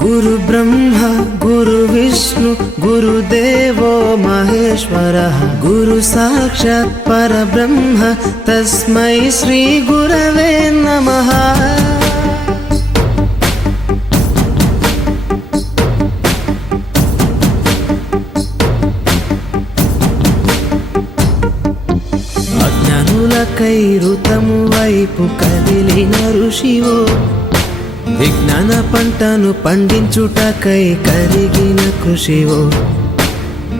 గురు బ్రహ్మ గురు విష్ణు గురుదేవో మహేశ్వర గురు సాక్షాత్ పరబ్రహ్మ తస్మై శ్రీ గురవే నమ. అజ్ఞానులకై ఋతము వైపు కదిలిన ఋషివో విజ్ఞాన పంటను పండించుటకై కరిగిన కృషివో.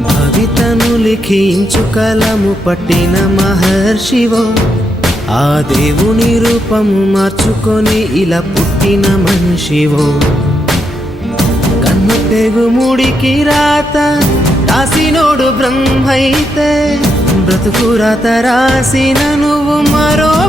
భవితను లిఖించు కలము పట్టిన మహర్షివో. ఆ దేవుని రూపము మార్చుకొని ఇలా పుట్టిన మనిషివో. కన్ను తెగు ముడికి రాత రాసినోడు బ్రహ్మైతే. బ్రతుకు రాత రాసిన నువ్వు మరో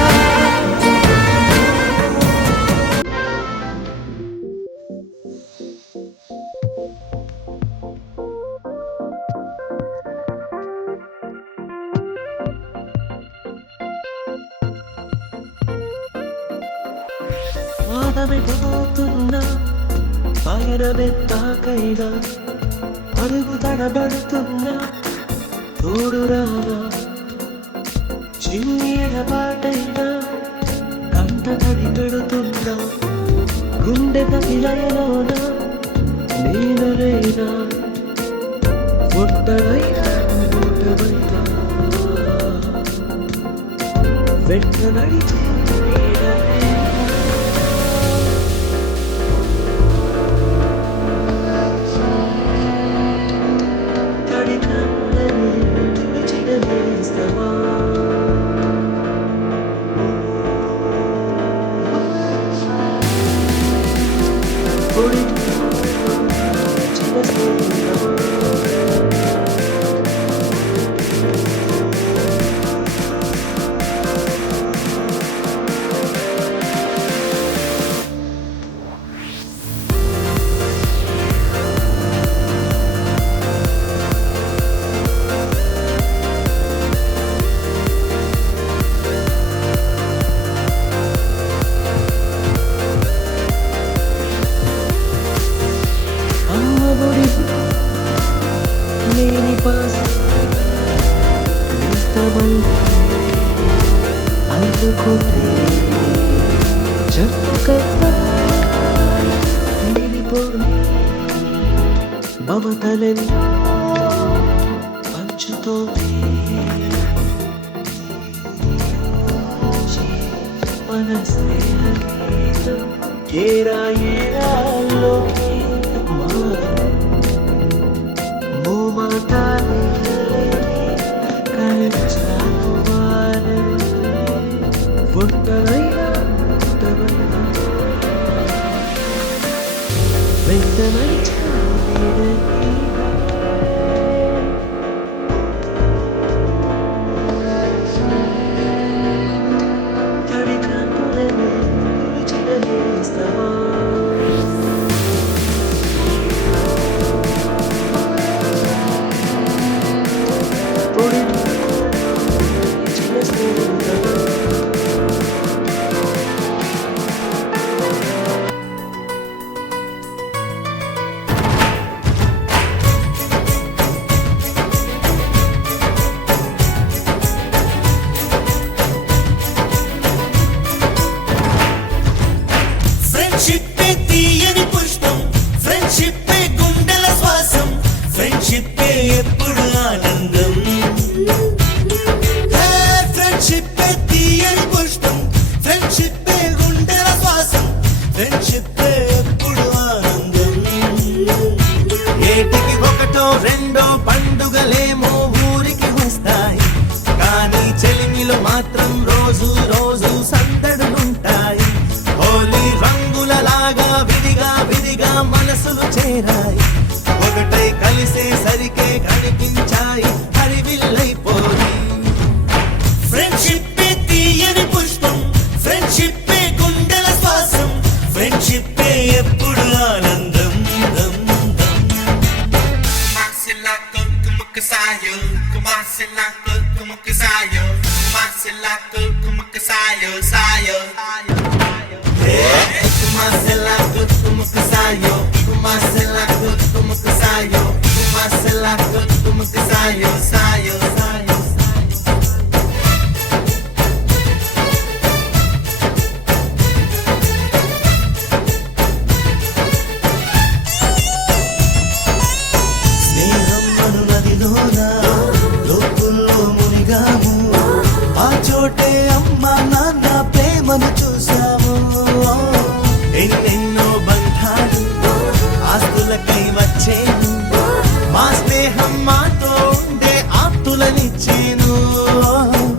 పాదమెటుపోతున్నా పయనమెత్తాకైనా అడుగు తడబడుతున్నా తోడు రానా చిన్నీడ పాటైనా కంట తడి పెడుతున్నా గుండె కపిలయలోన నేను లేనా ఒట్టవైనా ఒట్టవైనా వెంట నడిచే పాస ఇష్టమంటే అందుకుంటే చెప్పకప్ప మిగిలిపోయి మమతలని పంచుతోంది మనసే ఏరా ఫ్రెండ్షిప్ తీయని పుష్పం. ఫ్రెండ్షిప్ గుండెల శ్వాసం. ఫ్రెండ్షిప్ ఎప్పుడు ఆనందం. ఫ్రెండ్షిప్ తీయని పుష్పం. ఫ్రెండ్షిప్ గుండెల శ్వాసం. ఫ్రెండ్షిప్ ఎప్పుడు ఆనందం. ఏటికి ఒకటో రెండో పండుగలేమో ఊరికి వస్తాయి. కానీ చెలిమిలో మాత్రం రోజు చేరాయి ఒకటై కలిసేసరికే కనిపించాయి. హరివిల్లైపోయి ఫ్రెండ్షిప్ తీయని పుష్పం. ఫ్రెండ్షిప్ గుండెల శ్వాసం. ఫ్రెండ్షిప్ ఎప్పుడు ఆనందం. కుమార్సిల్లా కుముక్ సాయో. కుమార్సిల్లా కుముక్ సాయో. కుమార్సిల్లా కుముక్ సాయో సాయో కుమార్సిల్లా కుముక్ సాయో. Tumasalakot, tumagkasayo Tumasalakot, tumagkasayo Sa ఆస్తులకై మా స్నేహం మాతో ఉండే ఆప్తులనిచ్చేను.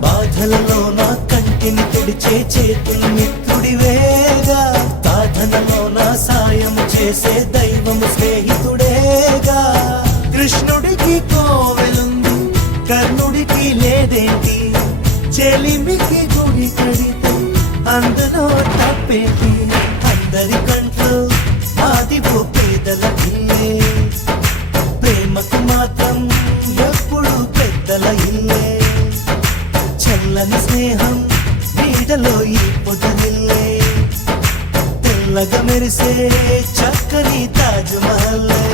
బాధలలో నా కంటిని తుడిచే చేతులు మిత్రుడివేగా సాధనలో నా సాయం చేసే దైవము స్నేహితుడేగా. కృష్ణుడికి కోవెలుంది కర్ణుడికి లేదేంటి? చెలిమికి గుడి కడితే అందులో తప్పేంటి? తెల్లని స్నేహం నీడలో ఈ నిల్లే. తెల్లగా మెరిసే చక్కని తాజ్మహల్లే